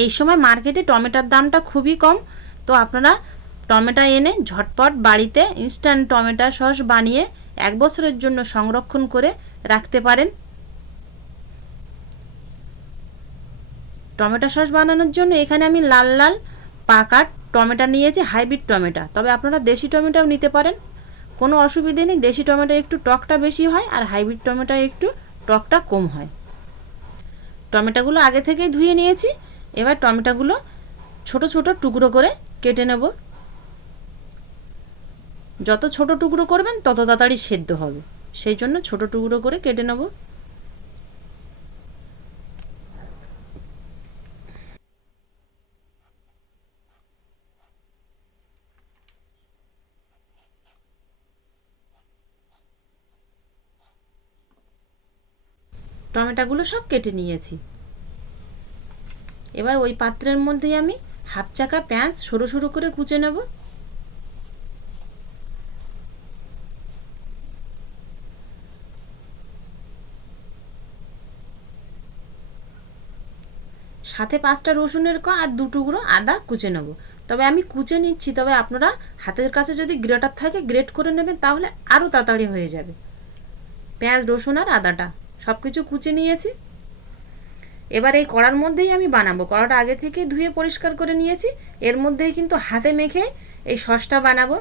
এই সময় মার্কেটে টমেটোর দামটা খুবই কম, তো আপনারা টমেটো এনে ঝটপট বাড়িতে ইনস্ট্যান্ট টমেটো সস বানিয়ে 1 বছরের জন্য সংরক্ষণ করে রাখতে পারেন। টমেটো সস বানানোর জন্য এখানে আমি লাল লাল পাকা টমেটো নিয়েছি, হাইব্রিড টমেটো, তবে আপনারা দেশি টমেটোও নিতে পারেন, কোনো অসুবিধে নেই। দেশি টমেটো একটু টকটা বেশি হয় আর হাইব্রিড টমেটো একটু টকটা কম হয়। টমেটোগুলো আগে থেকেই ধুয়ে নিয়েছি। এবার টমেটোগুলো ছোট ছোট টুকরো করে কেটে নেব। যত ছোট টুকরো করবেন তত তাড়াতাড়ি সেদ্ধ হবে, সেই জন্য ছোট টুকরো করে কেটে নেব। টমেটোগুলো সব কেটে নিয়েছি। এবার ওই পাত্রের মধ্যেই আমি হাফ চাকা পেঁয়াজ সরু সরু করে কুচে নেব। সাথে 5টা রসুনের কোয়া আর 2 টুকরো আদা কুচে নেব। তবে আমি কুচে নিচ্ছি, তবে আপনারা হাতের কাছে যদি গ্রেটার থাকে গ্রেট করে নেবেন, তাহলে আরও তাড়াতাড়ি হয়ে যাবে। পেঁয়াজ রসুন আর আদাটা সব কিছু কুচে নিয়েছি। এবার এই কড়ার মধ্যেই আমি বানাবো। কড়াটা আগে থেকে ধুয়ে পরিষ্কার করে নিয়েছি, এর মধ্যেই কিন্তু হাতে মেখে এই সসটা বানাবো।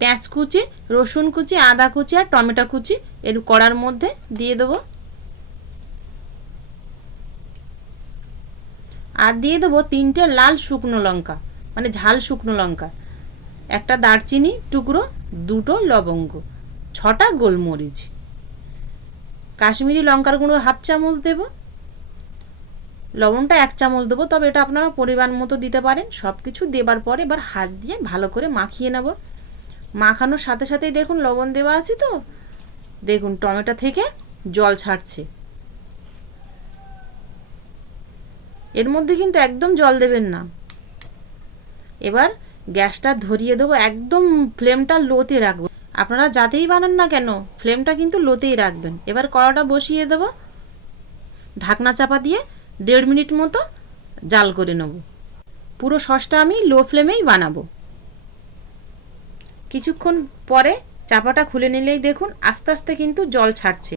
পেঁয়াজ কুচি, রসুন কুচি, আদা কুচি আর টমেটো কুচি এর কড়ার মধ্যে দিয়ে দেবো। আর দিয়ে দেবো 3টে লাল শুকনো লঙ্কা, মানে ঝাল শুকনো লঙ্কা, একটা দারচিনি টুকরো, 2টো লবঙ্গ, 6টা গোলমরিচ, কাশ্মীরি লঙ্কার গুঁড়ো হাফ চামচ দেব, লবণটা 1 চামচ দেবো, তবে এটা আপনারা পরিমাণ মতো দিতে পারেন। সব কিছু দেবার পরে এবার হাত দিয়ে ভালো করে মাখিয়ে নেব। মাখানোর সাথে সাথেই দেখুন লবণ দেওয়া আছে, তো দেখুন টমেটো থেকে জল ছাড়ছে। এর মধ্যে কিন্তু একদম জল দেবেন না। এবার গ্যাসটা ধরিয়ে দেবো, একদম ফ্লেমটা লোতে রাখবো। আপনারা যাতেই বানান না কেন ফ্লেমটা কিন্তু লোতেই রাখবেন। এবার কড়াটা বসিয়ে দেবো, ঢাকনা চাপা দিয়ে 1.5 মিনিট মতো জাল করে নেব। পুরো সসটা আমি লো ফ্লেমেই বানাবো। কিছুক্ষণ পরে চাপাটা খুলে নিলেই দেখুন আস্তে আস্তে কিন্তু জল ছাড়ছে।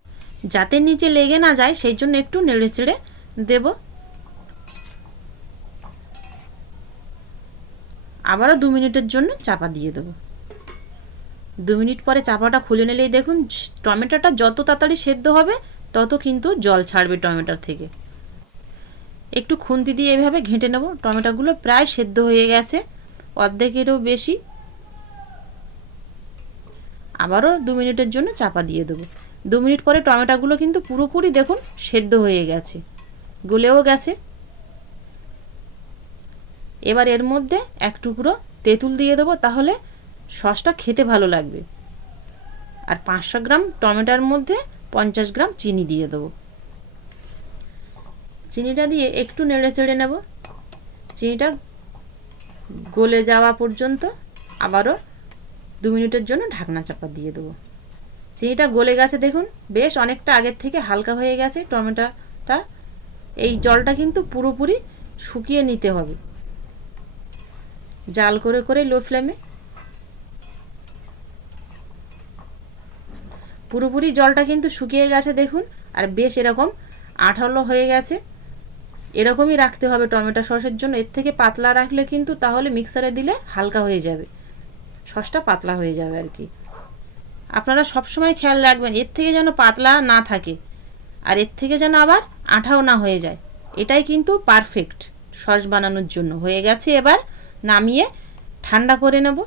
যাতে নিচে লেগে না যায় সেই জন্য একটু নেড়ে চেড়ে দেব। আবারও 2 মিনিটের জন্য চাপা দিয়ে দেবো। 2 মিনিট পরে চাপাটা খুলে নিলেই দেখুন টমেটোটা যত তাড়াতাড়ি সেদ্ধ হবে তত কিন্তু জল ছাড়বে টমেটোর থেকে। একটু খুন্তি দিয়ে এভাবে ঘেঁটে নেব। টমেটোগুলো প্রায় সেদ্ধ হয়ে গেছে, অর্ধেকেরও বেশি। আবারও 2 মিনিটের জন্য চাপা দিয়ে দেবো। 2 মিনিট পরে টমেটোগুলো কিন্তু পুরোপুরি দেখুন সেদ্ধ হয়ে গেছে, গলেও গেছে। এবার এর মধ্যে 1 টুকরো তেঁতুল দিয়ে দেবো, তাহলে সসটা খেতে ভালো লাগবে। আর 500 গ্রাম টমেটোর মধ্যে 50 গ্রাম চিনি দিয়ে দেবো। চিনিটা দিয়ে একটু নেড়ে চেড়ে নেব। চিনিটা গলে যাওয়া পর্যন্ত আবারও 2 মিনিটের জন্য ঢাকনা চাপা দিয়ে দেবো। চিনিটা গলে গেছে দেখুন, বেশ অনেকটা আগের থেকে হালকা হয়ে গেছে টমেটোটা। এই জলটা কিন্তু পুরোপুরি শুকিয়ে নিতে হবে, জাল করে করে লো ফ্লেমে। পুরোপুরি জলটা কিন্তু শুকিয়ে গেছে দেখুন, আর বেশ এরকম আঠালো হয়ে গেছে। এরকমই রাখতে হবে টমেটো সসের জন্য। এর থেকে পাতলা রাখলে কিন্তু তাহলে মিক্সারে দিলে হালকা হয়ে যাবে, সসটা পাতলা হয়ে যাবে আর কি। আপনারা সব সময় খেয়াল রাখবেন এর থেকে যেন পাতলা না থাকে, আর এর থেকে যেন আবার আঠাও না হয়ে যায়। এটাই কিন্তু পারফেক্ট সস বানানোর জন্য। হয়ে গেছে, এবার নামিয়ে ঠান্ডা করে নেব।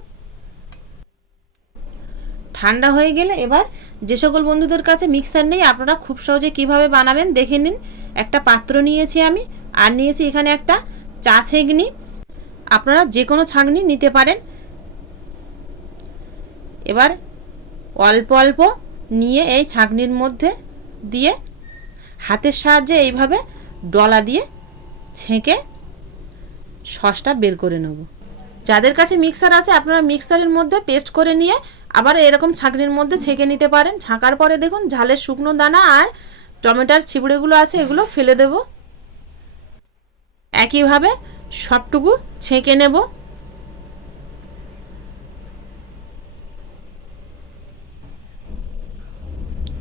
ঠান্ডা হয়ে গেলে এবার যে সকল বন্ধুদের কাছে মিক্সার নেই আপনারা খুব সহজে কিভাবে বানাবেন দেখে নিন। একটা পাত্র নিয়েছি আমি, আর নিয়েছি এখানে একটা চা ছাঁকনি। আপনারা যে কোনো ছাঁকনি নিতে পারেন। এবার অল্প অল্প নিয়ে এই ছাঁকনির মধ্যে দিয়ে হাতের সাহায্যে এইভাবে ডলা দিয়ে ছেঁকে সসটা বের করে নেব। যাদের কাছে মিক্সার আছে আপনারা মিক্সারের মধ্যে পেস্ট করে নিয়ে আবার এরকম ছাঁকনির মধ্যে ছেঁকে নিতে পারেন। ছাঁকার পরে দেখুন ঝালের শুকনো দানা আর টমেটোর ছিবড়েগুলো আছে এগুলো ফেলে দেব। একইভাবে সবটুকু ছেঁকে নেব।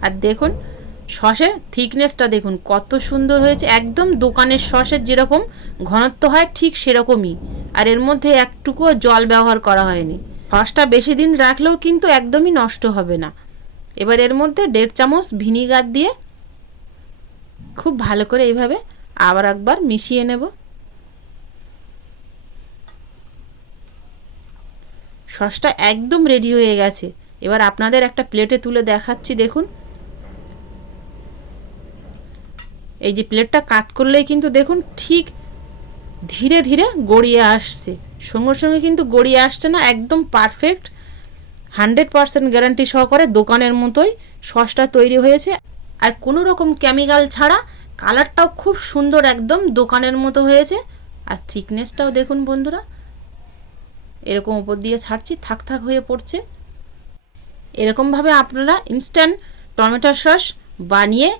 আর দেখুন সসের থিকনেসটা দেখুন কত সুন্দর হয়েছে, একদম দোকানের সসের যেরকম ঘনত্ব হয় ঠিক সেরকমই। আর এর মধ্যে একটুকুও জল ব্যবহার করা হয়নি। সসটা বেশি দিন রাখলেও কিন্তু একদমই নষ্ট হবে না। এবার এর মধ্যে 1.5 চামচ ভিনিগার দিয়ে খুব ভালো করে এইভাবে আবার একবার মিশিয়ে নেব। সসটা একদম রেডি হয়ে গেছে। এবার আপনাদের একটা প্লেটে তুলে দেখাচ্ছি। দেখুন এই যে প্লেটটা কাত করলেই কিন্তু দেখুন ঠিক ধীরে ধীরে গড়িয়ে আসছে, সঙ্গে সঙ্গে কিন্তু গড়িয়ে আসছে না, একদম পারফেক্ট 100% গ্যারান্টি সহকারে দোকানের মতোই সসটা তৈরি হয়েছে। আর কোনো রকম কেমিক্যাল ছাড়া, কালারটাও খুব সুন্দর, একদম দোকানের মতো হয়েছে। আর থিকনেসটাও দেখুন বন্ধুরা, এরকম উপর দিয়ে ছাড়ছি থাক থাক হয়ে পড়ছে। এরকমভাবে আপনারা ইনস্ট্যান্ট টমেটো সস বানিয়ে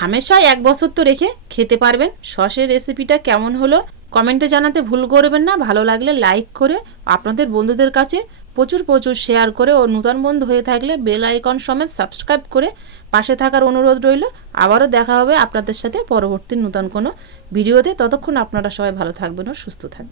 হামেশাই 1 বছর তো রেখে খেতে পারবেন। সসের রেসিপিটা কেমন হলো কমেন্টে জানাতে ভুল করবেন না। ভালো লাগলে লাইক করে আপনাদের বন্ধুদের কাছে প্রচুর প্রচুর শেয়ার করে, ও নূতন বন্ধু হয়ে থাকলে বেল আইকন সমেত সাবস্ক্রাইব করে পাশে থাকার অনুরোধ রইল। আবারও দেখা হবে আপনাদের সাথে পরবর্তী নূতন কোনো ভিডিওতে। ততক্ষণ আপনারা সবাই ভালো থাকবেন ও সুস্থ থাকবেন।